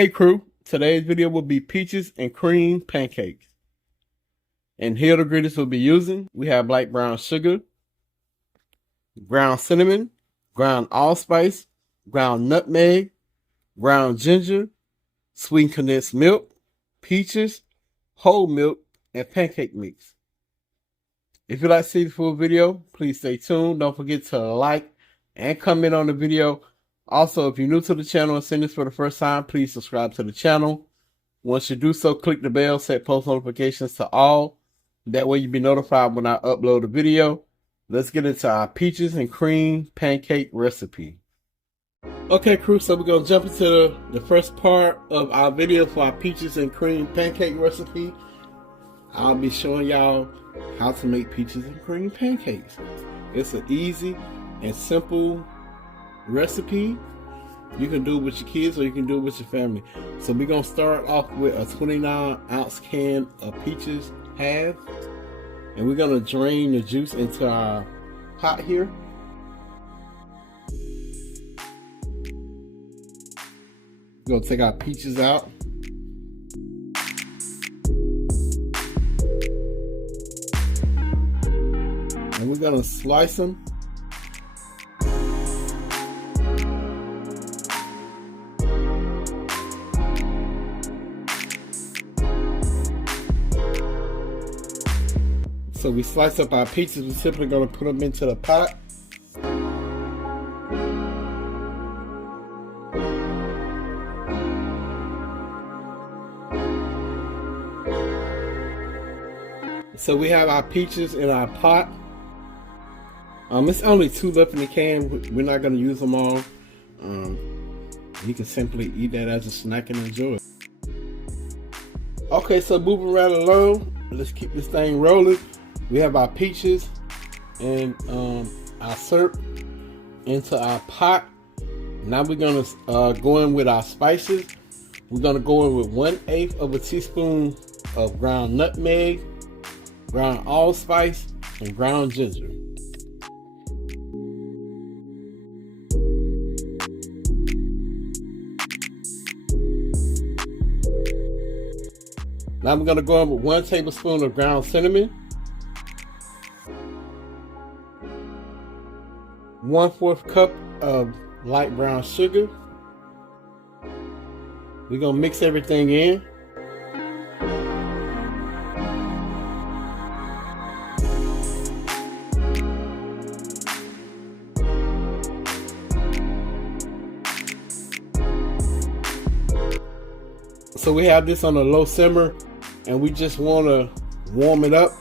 Hey crew, today's video will be peaches and cream pancakes. And here the ingredients we'll be using. We have light brown sugar, ground cinnamon, ground allspice, ground nutmeg, ground ginger, sweetened condensed milk, peaches, whole milk, and pancake mix. If you'd like to see the full video, please stay tuned. Don't forget to like and comment on the video. Also, if you're new to the channel and seeing this for the first time, please subscribe to the channel. Once you do so, click the bell, set post notifications to all. That way you'll be notified when I upload a video. Let's get into our peaches and cream pancake recipe. Okay, crew, so we're going to jump into the first part of our video for our peaches and cream pancake recipe. I'll be showing y'all how to make peaches and cream pancakes. It's an easy and simple recipe. You can do it with your kids or you can do it with your family. So we're going to start off with a 29-ounce can of peaches half. And we're going to drain the juice into our pot here. We're going to take our peaches out. And we're going to slice them. So we slice up our peaches. We're simply going to put them into the pot. So we have our peaches in our pot. It's only 2 left in the can. We're not going to use them all. You can simply eat that as a snack and enjoy it. Okay, so moving right along, let's keep this thing rolling. We have our peaches and our syrup into our pot. Now we're gonna go in with our spices. We're gonna go in with 1/8 of a teaspoon of ground nutmeg, ground allspice, and ground ginger. Now we're gonna go in with 1 tablespoon of ground cinnamon, 1/4 cup of light brown sugar. We're gonna mix everything in. So we have this on a low simmer, and we just want to warm it up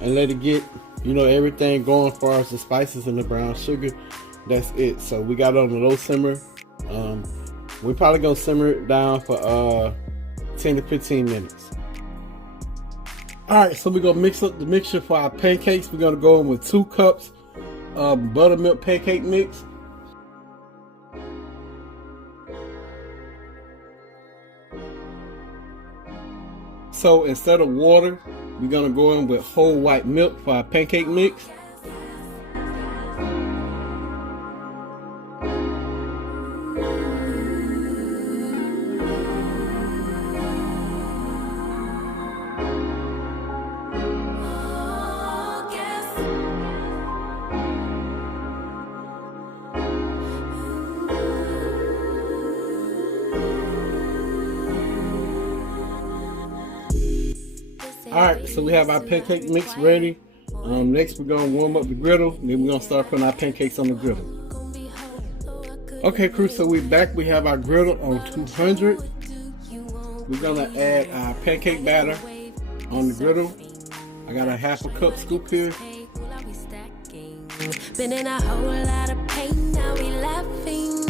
and let it get, everything going as far as the spices and the brown sugar. That's it. So we got it on the low simmer. We're probably gonna simmer it down for 10 to 15 minutes. Alright, so we're gonna mix up the mixture for our pancakes. We're gonna go in with 2 cups of buttermilk pancake mix. So instead of water, we're gonna go in with whole white milk for our pancake mix. Alright, so we have our pancake mix ready. Next we're going to warm up the griddle, and then we're going to start putting our pancakes on the griddle. Okay crew, so we're back. We have our griddle on 200. We're going to add our pancake batter on the griddle. I got a 1/2 cup scoop here. Been in a whole lot of pain, now we laughing.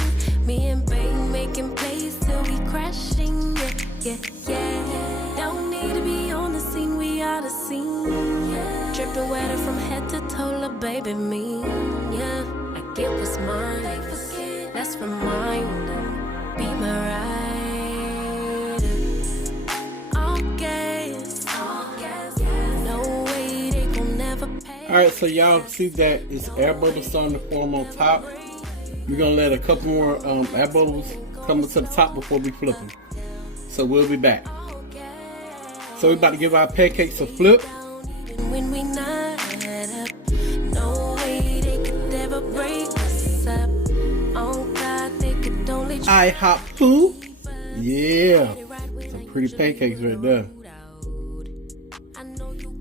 Me and babe making plays till we crashing. Yeah, yeah, yeah. Don't need to be on the scene, we are the scene. Yeah. Dripping wetter from head to toe, little baby me. Yeah, I get what's mine. Let's remind them, be my ride. All gas, no way they gon' never pay. Alright, so y'all see that it's air bubbles starting to form on top. We're gonna let a couple more air bubbles come to the top before we flip them. So we'll be back. So we're about to give our pancakes a flip. When we not up, no way they could ever break us up. Oh God, they could only try. I hop poo. Yeah. Some pretty pancakes right there.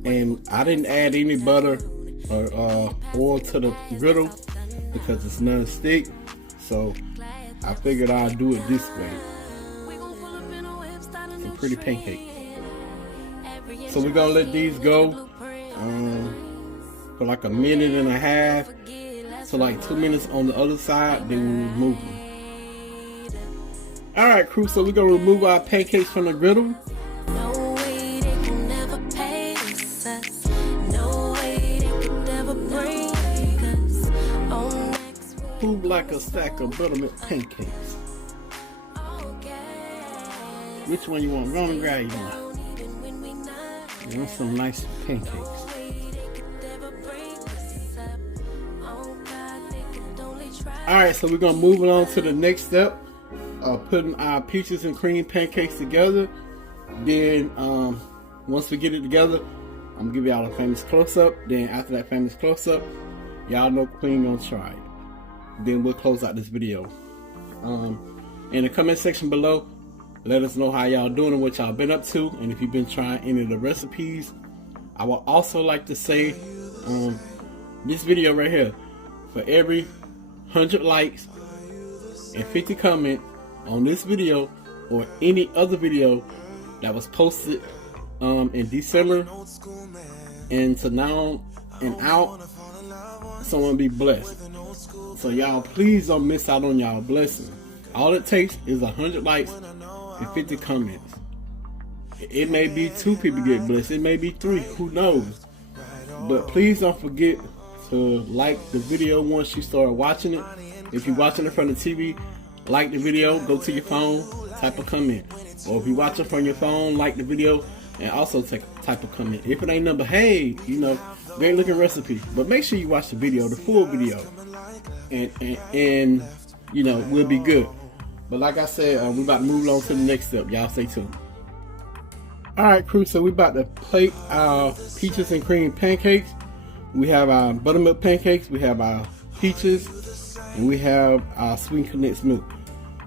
And I didn't add any butter or oil to the griddle because it's non-stick. So I figured I'd do it this way. Some pretty pancakes. So we're gonna let these go for like a minute and a half. So like 2 minutes on the other side, then we'll remove them. Alright crew, so we're gonna remove our pancakes from the griddle. No way they can never pace us. No way they could ever break us. Oh, next Who like a stack of buttermilk pancakes? Which one you want? Go on and grab you one. You want some nice pancakes. Alright, so we're gonna move on to the next step of putting our peaches and cream pancakes together. Then once we get it together, I'm gonna give y'all a famous close-up. Then after that famous close-up, y'all know Queen gonna try it. Then we'll close out this video. In the comment section below, let us know how y'all doing and what y'all been up to, and if you've been trying any of the recipes. I would also like to say this video right here, for every 100 likes and 50 comments on this video or any other video that was posted in December and to now and out, someone be blessed. So y'all please don't miss out on y'all blessing. All it takes is 100 likes and 50 comments. It may be 2 people get blessed, it may be 3, who knows. But please don't forget to like the video once you start watching it. If you're watching it from the TV, like the video, go to your phone, type a comment. Or if you're watching from your phone, like the video and also type a comment. If it ain't number, hey, you know, great looking recipe. But make sure you watch the video, the full video. And you know, we'll be good. But like I said, we're about to move on to the next step. Y'all stay tuned. Alright crew, so we're about to plate our peaches and cream pancakes. We have our buttermilk pancakes, we have our peaches, and we have our sweet condensed milk.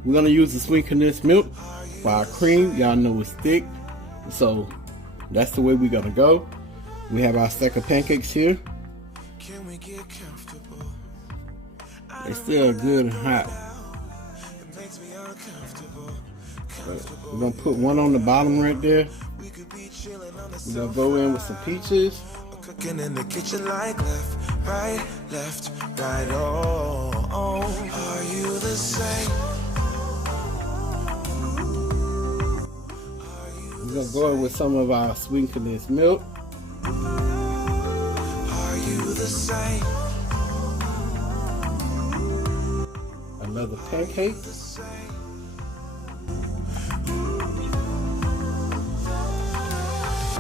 We're going to use the sweet condensed milk for our cream. Y'all know it's thick, so that's the way we're going to go. We have our stack of pancakes here. They're still good and hot. We're going to put one on the bottom right there. We're going to go in with some peaches. Cooking in the kitchen like left, right, oh, are you the same? We're going to go in with some of our sweet condensed milk. Are you the same? Another pancake.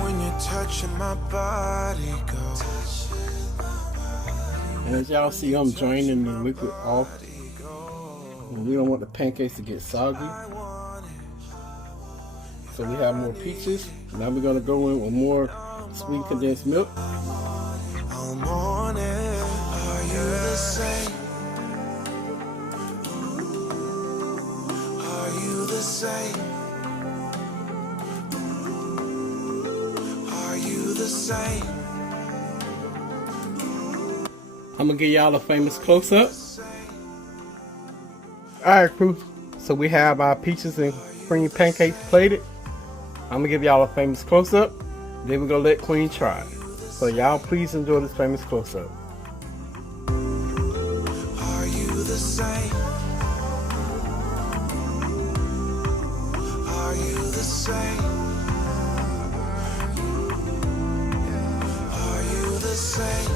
When you're touching my body, go. And as y'all see, I'm draining the liquid off. And we don't want the pancakes to get soggy. So we have more peaches. Now we're going to go in with more sweet condensed milk. All morning, are you the same? Are you the same? Are you the same? I'm going to give y'all a famous close-up. Alright crew, so we have our peaches and cream pancakes plated. I'm going to give y'all a famous close-up. Then we're going to let Queen try it. So y'all please enjoy this famous close-up. Are you the same? Are you the same? Are you the same?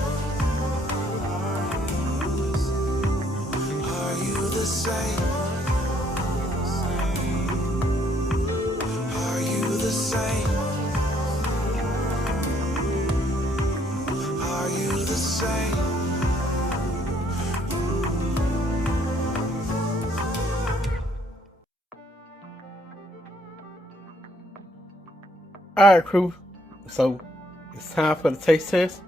Are you the same? Are you the same? Are you the same? Alright, crew. So it's time for the taste test.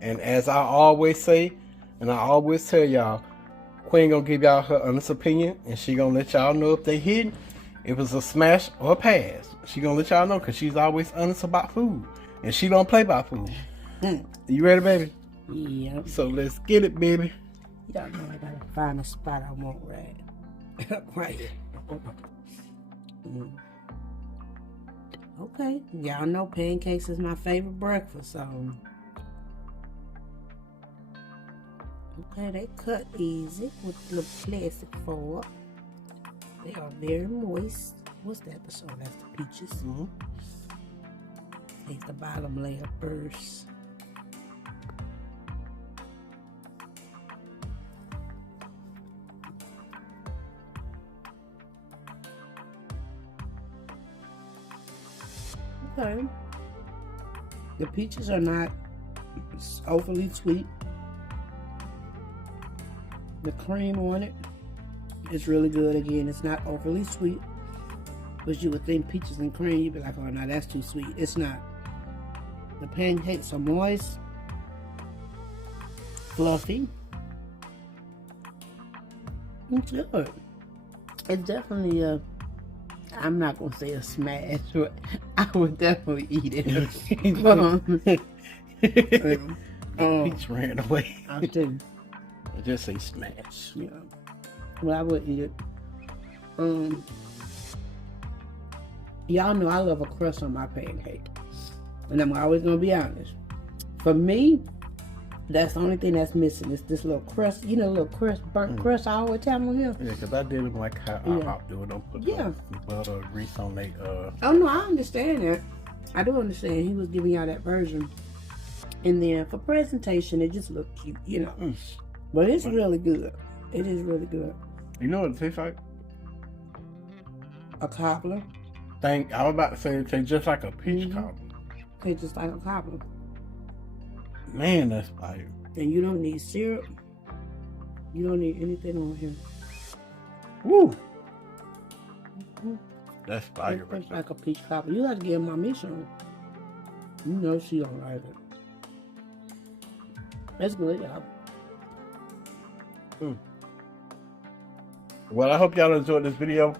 And as I always say, and I always tell y'all, Queen gonna give y'all her honest opinion, and she gonna let y'all know if they hidden, if it's a smash or a pass. She gonna let y'all know because she's always honest about food, and she don't play by food. You ready, baby? Yep. So let's get it, baby. Y'all know I gotta find a spot I want right. Right here. Okay, y'all know pancakes is my favorite breakfast, so. Okay, they cut easy with the plastic fork. They are very moist. What's the episode? That's the peaches. Take the bottom layer first. Okay. The peaches are not overly sweet. The cream on it is really good. Again, it's not overly sweet. But you would think peaches and cream, you'd be like, oh no, that's too sweet. It's not. The pancakes are moist, fluffy. It's good. It's definitely a, I'm not going to say a smash, but I would definitely eat it. Peach ran away. I do. I just say smash. Yeah. Well, I would eat it. Y'all know I love a crust on my pancake. And I'm always going to be honest. For me, that's the only thing that's missing. Is this little crust, you know, little crust, burnt crust I always tell them here. Yeah, because I did it like how I do it. Don't put butter or grease on they, Oh, no, I understand that. I do understand. He was giving y'all that version. And then for presentation, it just looked cute, you know. But it's really good. It is really good. You know what it tastes like? A cobbler. I was about to say it tastes just like a peach cobbler. Tastes just like a cobbler. Man, that's fire. And you don't need syrup. You don't need anything on here. Woo! That's fire. It tastes like a peach cobbler. You have to give my mission. You know she don't like it. That's good, y'all. Well, I hope y'all enjoyed this video.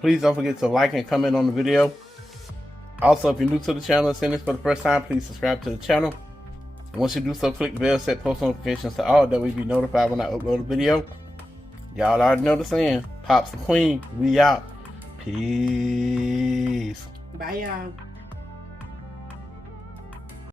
Please don't forget to like and comment on the video. Also, if you're new to the channel and seeing this for the first time, please subscribe to the channel. And once you do so, click the bell, set post notifications to all, that way you be notified when I upload a video. Y'all already know the saying. Pops and Queen, we out. Peace. Bye, y'all.